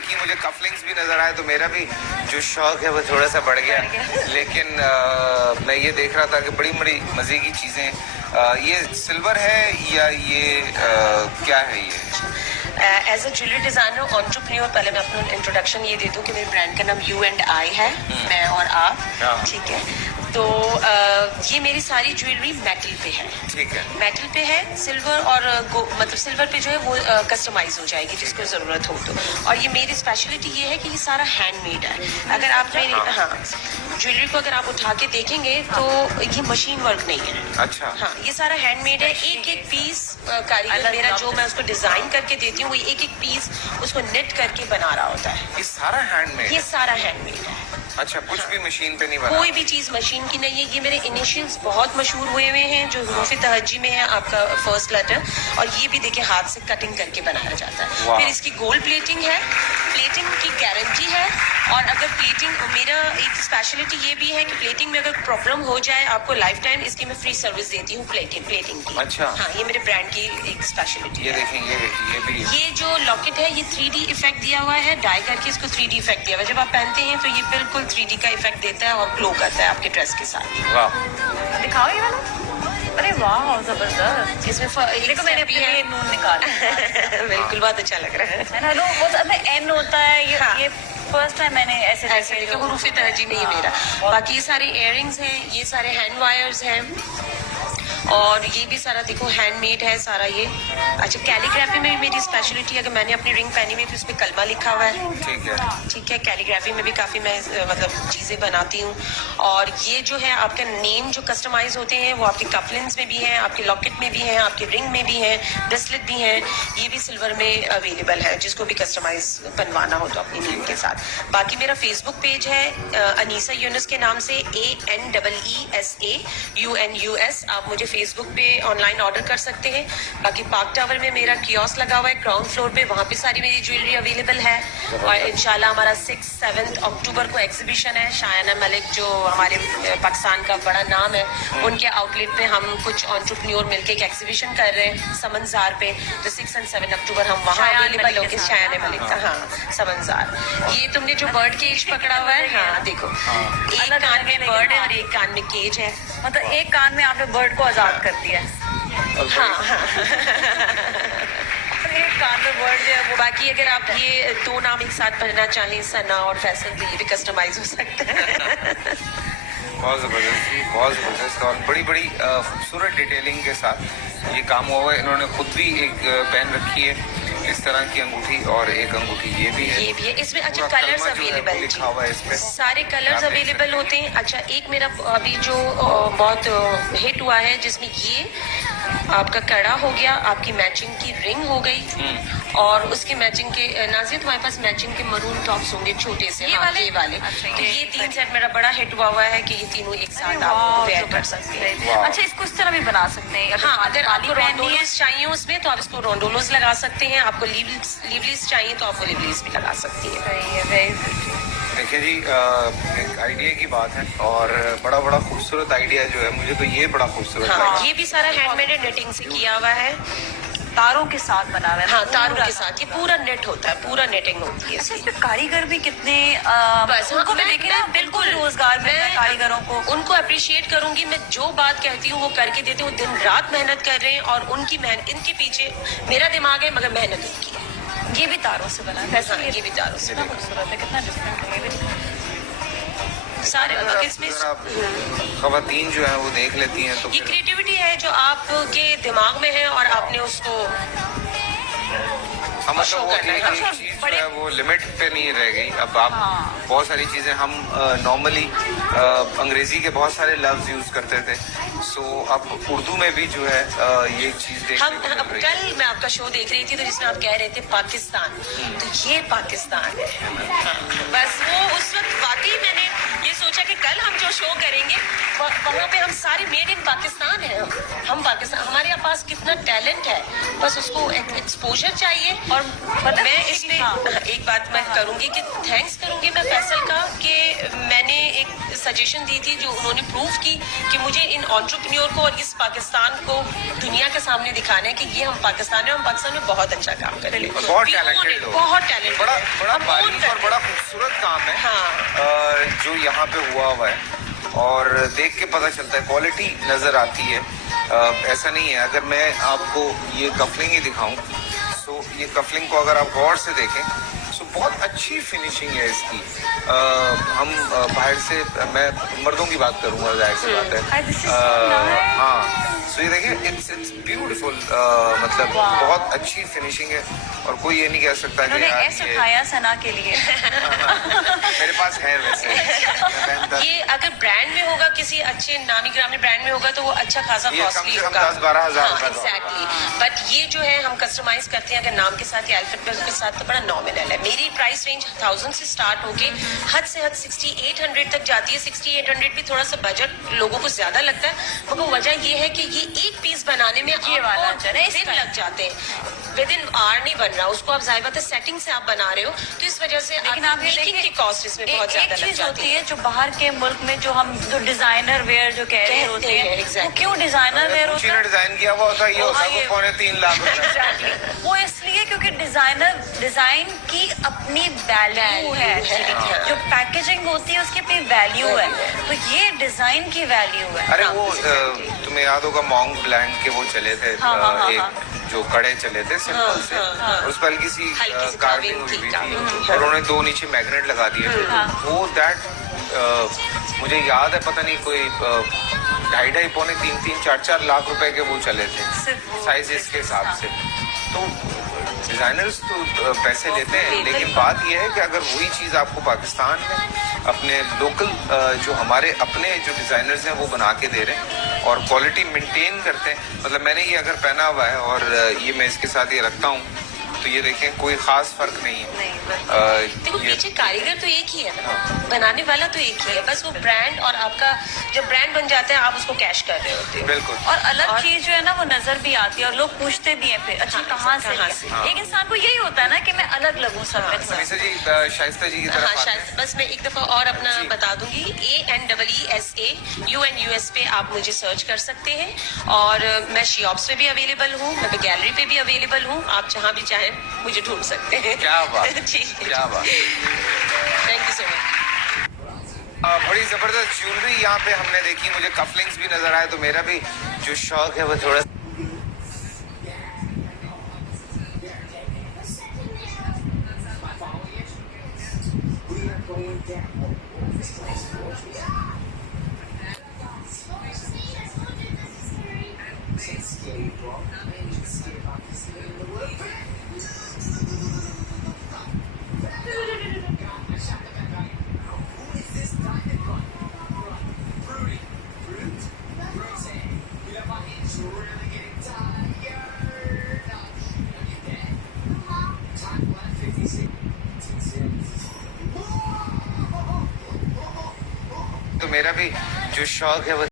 देखी, मुझे कफलिंग्स भी नजर आए, तो मेरा भी जो शौक है वो थोड़ा सा बढ़ गया। लेकिन मैं ये देख रहा था कि बड़ी बड़ी मजे की चीजें। ये सिल्वर है या ये क्या है ये? As a jewellery designer entrepreneur, पहले मैं अपना इंट्रोडक्शन ये दे दूं कि मेरे ब्रांड का नाम U&I है, मैं और आप, ठीक है। तो ये मेरी सारी ज्वेलरी मेटल पे है, ठीक है, मेटल पे है। सिल्वर और मतलब सिल्वर पे जो है वो कस्टमाइज हो जाएगी जिसको जरूरत हो तो। और ये मेरी स्पेशलिटी ये है कि ये सारा हैंडमेड है। अगर आप मेरी ज्वेलरी को अगर आप उठा के देखेंगे तो ये मशीन वर्क नहीं है। अच्छा। हाँ, ये सारा हैंडमेड है। एक एक पीस कारीगर मेरा जो मैं उसको डिजाइन करके देती हूँ, वो एक एक पीस उसको नेट करके बना रहा होता है। ये सारा हैंडमेड? ये सारा हैंडमेड है। अच्छा, कुछ भी मशीन पे नहीं बना? कोई भी चीज मशीन की नहीं है। ये मेरे इनिशियल्स बहुत मशहूर हुए हैं, जो हुरूफ तहज्जी में है आपका फर्स्ट लेटर, और ये भी देखिए हाथ से कटिंग करके बनाया जाता है। फिर इसकी गोल्ड प्लेटिंग है, प्लेटिंग की गारंटी है। और अगर प्लेटिंग, मेरा एक स्पेशलिटी ये भी है कि प्लेटिंग में अगर प्रॉब्लम हो जाए आपको लाइफ टाइम इसकी मैं फ्री सर्विस देती हूँ प्लेटिंग की। अच्छा। हाँ, ये मेरे ब्रांड की एक स्पेशलिटी ये देखें, ये भी, ये जो लॉकेट है ये 3D इफेक्ट दिया हुआ है, डाई करके इसको 3D इफेक्ट दिया हुआ है। जब आप पहनते हैं तो ये बिल्कुल 3D का इफेक्ट देता है और ग्लो करता है आपके ड्रेस के साथ। वाह, दिखाओ ये वाला। अरे वाह, जबरदस्त। इसमें देखो मैंने भी है नून निकाला। बिल्कुल, बहुत अच्छा लग रहा है ना। वो एन होता है ये फर्स्ट टाइम मैंने ऐसे देखे। हुरूफ तहज्जी नहीं है मेरा। बाकी ये सारे इयररिंग्स हैं, ये सारे हैंड वायर्स हैं, और ये भी सारा देखो हैंडमेड है सारा ये। अच्छा, कैलीग्राफी में भी मेरी स्पेशलिटी है कि मैंने अपनी रिंग पहनी हुई तो इस पे कलमा लिखा हुआ है। ठीक है। कैलीग्राफी में भी काफी मैं मतलब चीजें बनाती हूँ। और ये जो है आपका नेम जो कस्टमाइज होते हैं वो आपके कफलिंग्स में भी हैं, आपके लॉकेट में भी हैं, आपके रिंग में भी हैं, ब्रेसलेट भी हैं। ये भी सिल्वर में अवेलेबल है जिसको भी कस्टमाइज बनवाना हो तो अपनी नेम के साथ। बाकी मेरा फेसबुक पेज है अनीसा यूनुस के नाम से, ANEESA UNUS। आप मुझे फेसबुक पे ऑनलाइन ऑर्डर कर सकते हैं। बाकी पार्क टावर में मेरा कियोस्क लगा हुआ है ग्राउंड फ्लोर पे, वहाँ पे सारी मेरी ज्वेलरी अवेलेबल है। और इंशाल्लाह हमारा 6-7 अक्टूबर को एग्जीबिशन है। शायाना मलिक जो हमारे पाकिस्तान का बड़ा नाम है, उनके आउटलेट पे हम कुछ एंटरप्रेन्योर मिलके एक एग्जीबिशन कर रहे हैं समंजार पे। तो 6 और 7 अक्टूबर हम वहाँ अवेलेबल होंगे। शायाना मलिक का, हाँ, समंजार। ये तुमने जो बर्ड केज पकड़ा हुआ है, हाँ देखो, एक कान में बर्ड है और एक कान में केज है। मतलब एक कान में आपने बर्ड को आजाद कर दिया। हाँ। एक कान में बर्ड जो है वो। बाकी अगर आप ये 2 नाम एक साथ पढ़ना चाहें, सना और फैसल, तो ये भी कस्टमाइज हो सकता है। बहुत जबरदस्त जी, बहुत जबरदस्त। और बड़ी बड़ी खूबसूरत डिटेलिंग के साथ ये काम हुआ है। इन्होंने खुद भी एक पहन रखी है इस तरह की अंगूठी, और एक अंगूठी ये भी है। इसमें अच्छा कलर्स अवेलेबल लिखा हुआ है इस पे, सारे कलर्स अवेलेबल होते हैं। अच्छा, एक मेरा अभी जो बहुत हिट हुआ है जिसमें ये आपका कड़ा हो गया, आपकी मैचिंग की रिंग हो गई, और उसके मैचिंग के नाज़िया तुम्हारे पास मैचिंग के मरून टॉप्स होंगे छोटे से, ये वाले। तो ये 3 सेट मेरा बड़ा हिट हुआ है कि ये तीनों एक साथ आप वेयर कर सकते हैं। अच्छा, इसको इस तरह भी बना सकते हैं। हाँ, अगर आपको रोंडोलोस चाहिए उसमें तो आप इसको रोंडोलोस लगा सकते हैं। आपको लीवलीस चाहिए तो आप वो लीवलीस भी लगा सकती है। देखिए जी, एक आइडिया की बात है, और बड़ा खूबसूरत आइडिया जो है, मुझे तो ये बड़ा खूबसूरत लगा। ये भी सारा हैंडमेड नेटिंग से किया हुआ है, तारों के साथ बना हुआ है। हाँ, तारों के साथ। ये पूरा नेट होता है, पूरा नेटिंग होती है। अच्छा, इसमें कारीगर भी कितने बस उनको भी देखे ना, बिल्कुल रोजगार में कारीगरों को उनको अप्रिशिएट करूंगी। मैं जो बात कहती हूँ वो करके देती हूँ। दिन रात मेहनत कर रहे हैं, और उनकी मेहनत, इनके पीछे मेरा दिमाग है मगर मेहनत उनकी है। ये भी तारों से बना है। हाँ, ये भी तारों से। खूबसूरत है, कितना डिफरेंट है ये भी। सारे इसमें खवातीन जो है वो देख लेती हैं तो ये क्रिएटिविटी है जो आपके दिमाग में है, और आपने उसको मतलब वो एक चीज जो है वो लिमिट पे नहीं रह गई। अब आप बहुत सारी चीजें हम नॉर्मली अंग्रेजी के बहुत सारे लफ्ज यूज करते थे, सो अब उर्दू में भी जो है ये चीज देखने को मिल रही है। कल मैं आपका शो देख रही थी तो जिसमें आप कह रहे थे पाकिस्तान, तो ये पाकिस्तान है। बस वो उस वक्त वाकई मैंने ये सोचा कि कल हम जो शो करेंगे वहाँ पे हम सारे मेड इन पाकिस्तान है। हम पाकिस्तान, हमारे पास कितना टैलेंट है, बस उसको एक्सपोजर चाहिए। और मैं इसमें एक बात मैं करूंगी कि थैंक्स करूंगी मैं फैसल का कि मैंने एक सजेशन दी थी जो उन्होंने प्रूव की कि मुझे इन एंटरप्रेन्योर को और इस पाकिस्तान को दुनिया के सामने दिखाना है कि ये हम पाकिस्तान है, हम पाकिस्तान में बहुत अच्छा काम कर रहे हैं, बहुत टैलेंटेड लोग, बहुत टैलेंटेड, बड़ा बारीक और बड़ा खूबसूरत काम है। हाँ। जो यहाँ पे हुआ है और देख के पता चलता है, क्वालिटी नजर आती है। ऐसा नहीं है, अगर मैं आपको ये कफलिंग ही दिखाऊं तो ये कफलिंग को अगर आप गौर से देखें तो बहुत अच्छी फिनिशिंग है इसकी। हम बाहर से, मैं मर्दों की बात करूंगा, जाहिर सी बात है। हाँ, तो ये देखिए, इट्स ब्यूटीफुल, मतलब बहुत अच्छी फिनिशिंग है और कोई ये नहीं कह सकता कि यार ऐसे उठाया सना के लिए। मेरे पास है वैसे। ये अगर ब्रांड में होगा, किसी अच्छे नामी ग्रामी ब्रांड में होगा तो वो अच्छा खासा कॉस्टली होगा, 10-12 हज़ार। एग्जैक्टली। बट ये जो है हम कस्टमाइज करते हैं अगर नाम के साथ या एल्फाबेट के साथ, तो बड़ा नॉमिनल है। मेरी प्राइस रेंज 1000 से स्टार्ट होके हद से हद 6800 तक जाती है। 6800 भी थोड़ा सा बजट लोगों को ज्यादा लगता है, मगर वजह ये है कि ये एक पीस बनाने में ये वाला दिन लग जाते हैं, विद इन आवर नहीं बन रहा उसको। आप जाहिर बात है सेटिंग से आप बना रहे हो, तो इस वजह से लेकिन आप ये मेकिंग की कॉस्ट इसमें बहुत ज्यादा लग चीज जाती होती है जो बाहर के मुल्क में जो हम जो डिजाइनर वेयर जो कह रहे होते हैं, वो क्यों डिजाइनर वेयर होता है? डिजाइन किया हुआ होता है, ये होता है 3.25 लाख रुपए। वो इसलिए क्योंकि डिजाइन की अपनी वैल्यू है, जो पैकेजिंग होती है उसकी अपनी वैल्यू है, तो ये डिजाइन की वैल्यू है। अरे वो तुम्हें याद होगा मॉन्ग ब्लैंड के वो चले थे, एक जो कड़े चले थे सिंपल से, उस पर हल्की सी कार्विंग हुई थी और उन्होंने 2 नीचे मैग्नेट लगा दिए थे। वो दैट मुझे याद है, पता नहीं कोई 2.5 पौने 3 4 लाख रुपए के वो चले थे साइजेस के हिसाब से। तो डिजाइनर्स तो पैसे लेते हैं, लेकिन बात यह है कि अगर वही चीज आपको पाकिस्तान में अपने लोकल जो हमारे अपने जो डिजाइनर्स हैं वो बना के दे रहे हैं और क्वालिटी मेंटेन करते हैं, मतलब मैंने ये अगर पहना हुआ है और ये मैं इसके साथ ये रखता हूँ, तो ये देखें कोई खास फर्क नहीं है। देखो पीछे कारीगर तो एक ही है ना, बनाने वाला तो एक ही है, बस वो ब्रांड और आपका जब ब्रांड बन जाता है आप उसको कैश कर रहे होते हो। बिल्कुल। और अलग चीज जो है ना वो नजर भी आती है और लोग पूछते भी हैं फिर, अच्छा कहाँ से एक इंसान को यही होता है ना कि मैं अलग लगूं सब में। शाइस्ता जी की तरफ आते हैं। बस मैं एक दफा और अपना बता दूंगी, ANEESA UNUS पे आप मुझे सर्च कर सकते हैं और मैं शॉप्स पे भी अवेलेबल हूँ, मैं गैलरी पे भी अवेलेबल हूँ, आप जहाँ भी चाहें मुझे ढूंढ सकते हैं। क्या बात, क्या बात। Thank you so much. बड़ी जबरदस्त ज्वेलरी यहाँ पे हमने देखी, मुझे कफलिंग्स भी नजर आए, तो मेरा भी जो शौक है वो थोड़ा तो मेरा भी जो शौक है वो